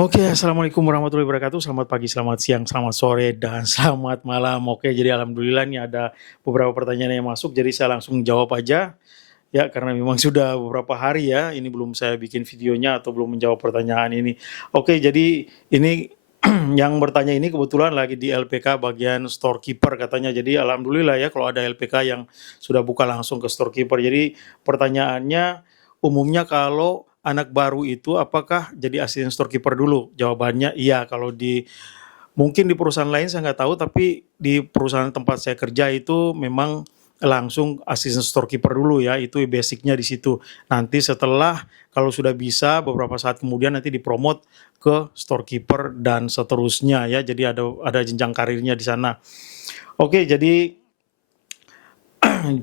Oke, assalamualaikum warahmatullahi wabarakatuh. Selamat pagi, selamat siang, selamat sore, dan selamat malam. Oke, jadi alhamdulillah nih ada beberapa pertanyaan yang masuk, jadi saya langsung jawab aja. Ya, karena memang sudah beberapa hari ya, ini belum saya bikin videonya atau belum menjawab pertanyaan ini. Oke, jadi ini yang bertanya ini kebetulan lagi di LPK bagian storekeeper katanya. Jadi alhamdulillah ya kalau ada LPK yang sudah buka langsung ke storekeeper. Jadi pertanyaannya umumnya kalau anak baru itu apakah jadi asisten storekeeper dulu? Jawabannya iya. Kalau di mungkin di perusahaan lain saya nggak tahu, tapi di perusahaan tempat saya kerja itu memang langsung asisten storekeeper dulu ya, itu basicnya di situ. Nanti setelah kalau sudah bisa beberapa saat kemudian nanti dipromot ke storekeeper dan seterusnya ya, jadi ada jenjang karirnya di sana. Oke, jadi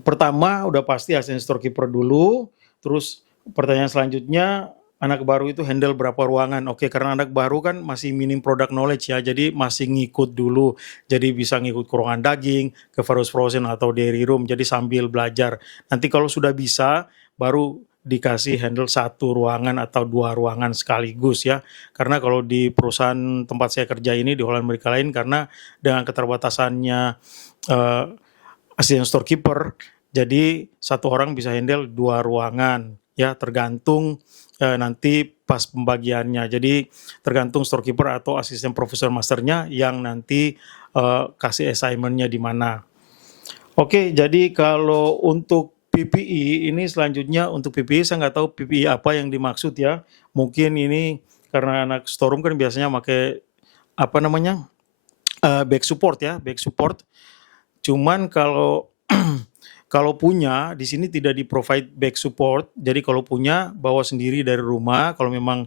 pertama udah pasti asisten storekeeper dulu, terus pertanyaan selanjutnya, anak baru itu handle berapa ruangan? Oke, karena anak baru kan masih minim product knowledge ya, jadi masih ngikut dulu. Jadi bisa ngikut ke ruangan daging, ke Farus Frozen atau dairy room, jadi sambil belajar. Nanti kalau sudah bisa, baru dikasih handle satu ruangan atau dua ruangan sekaligus ya. Karena kalau di perusahaan tempat saya kerja ini di Holland Amerika lain, karena dengan keterbatasannya eh, asisten storekeeper, jadi satu orang bisa handle dua ruangan ya, tergantung nanti pas pembagiannya. Jadi tergantung storekeeper atau asisten profesor masternya yang nanti kasih assignment-nya di mana. Oke, jadi kalau untuk PPE ini selanjutnya untuk PPE saya nggak tahu PPE apa yang dimaksud ya. Mungkin ini karena anak storeroom kan biasanya pakai apa namanya back support ya, back support. Cuman kalau kalau punya di sini tidak di-provide back support, jadi kalau punya bawa sendiri dari rumah, kalau memang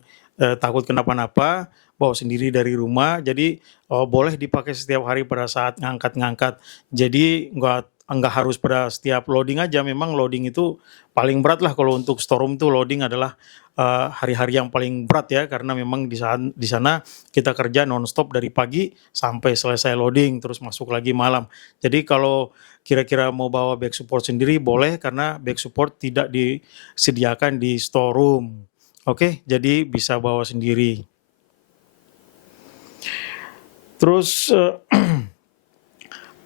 takut kenapa-napa, bawa sendiri dari rumah, jadi boleh dipakai setiap hari pada saat ngangkat-ngangkat. Jadi nggak harus pada setiap loading aja, memang loading itu paling berat lah kalau untuk storeroom itu loading adalah hari-hari yang paling berat ya, karena memang di sana kita kerja nonstop dari pagi sampai selesai loading, terus masuk lagi malam. Jadi kalau kira-kira mau bawa back support sendiri boleh karena back support tidak disediakan di storeroom. Oke, jadi bisa bawa sendiri. Terus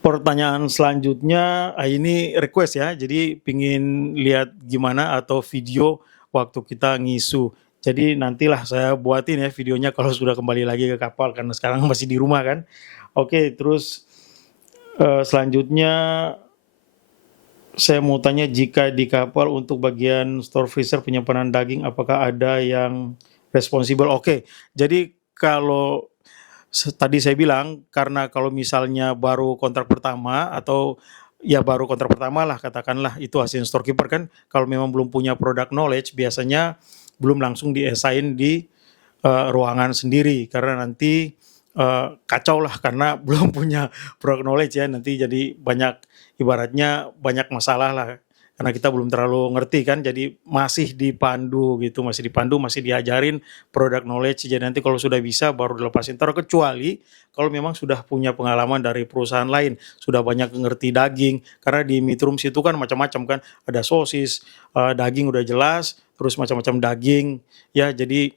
pertanyaan selanjutnya, ini request ya, jadi pingin lihat gimana atau video waktu kita ngisu. Jadi nantilah saya buatin ya videonya kalau sudah kembali lagi ke kapal karena sekarang masih di rumah kan. Oke, terus selanjutnya saya mau tanya jika di kapal untuk bagian store freezer penyimpanan daging apakah ada yang responsible? Oke, jadi kalau tadi saya bilang karena kalau misalnya baru kontrak pertama atau ya baru kontrak pertama lah katakanlah itu asisten storekeeper kan kalau memang belum punya product knowledge biasanya belum langsung di-assign di ruangan sendiri karena nanti kacau lah karena belum punya product knowledge ya nanti jadi banyak ibaratnya banyak masalah lah karena kita belum terlalu ngerti kan jadi masih dipandu gitu masih diajarin product knowledge jadi nanti kalau sudah bisa baru dilepasin terkecuali kalau memang sudah punya pengalaman dari perusahaan lain sudah banyak ngerti daging karena di meat room situ kan macam-macam kan ada sosis daging udah jelas terus macam-macam daging ya jadi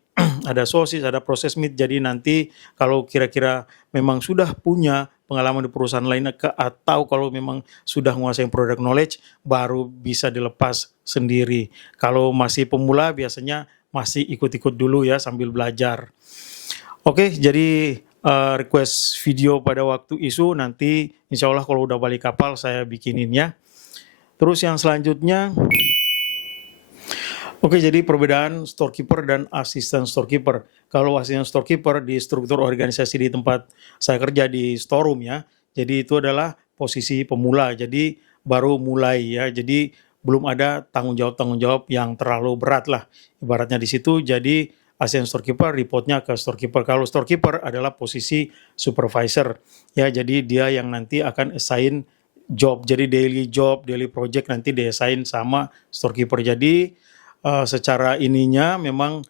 ada sosis, ada proses meat. Jadi nanti kalau kira-kira memang sudah punya pengalaman di perusahaan lain atau kalau memang sudah menguasai product knowledge baru bisa dilepas sendiri. Kalau masih pemula biasanya masih ikut-ikut dulu ya sambil belajar. Oke, jadi request video pada waktu isu nanti insya Allah kalau udah balik kapal saya bikinin ya. Terus yang selanjutnya Oke, jadi perbedaan storekeeper dan asisten storekeeper. Kalau asisten storekeeper di struktur organisasi di tempat saya kerja di storeroom ya, jadi itu adalah posisi pemula, jadi baru mulai ya, jadi belum ada tanggung jawab yang terlalu berat lah. Ibaratnya di situ jadi asisten storekeeper reportnya ke storekeeper. Kalau storekeeper adalah posisi supervisor ya, jadi dia yang nanti akan assign job, jadi daily job, daily project nanti di-assign sama storekeeper. Jadi secara ininya memang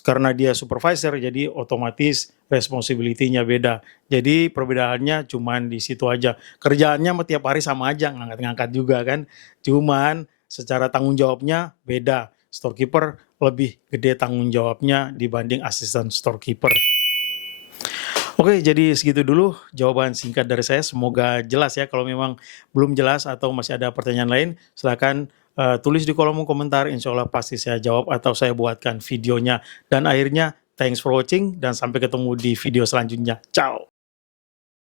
karena dia supervisor jadi otomatis responsibility-nya beda. Jadi perbedaannya cuman di situ aja. Kerjaannya tiap hari sama aja, ngangkat-ngangkat juga kan. Cuman secara tanggung jawabnya beda. Storekeeper lebih gede tanggung jawabnya dibanding asisten storekeeper. Oke, jadi segitu dulu jawaban singkat dari saya. Semoga jelas ya. Kalau memang belum jelas atau masih ada pertanyaan lain, silakan tulis di kolom komentar. Insya Allah pasti saya jawab atau saya buatkan videonya. Dan akhirnya, thanks for watching dan sampai ketemu di video selanjutnya. Ciao.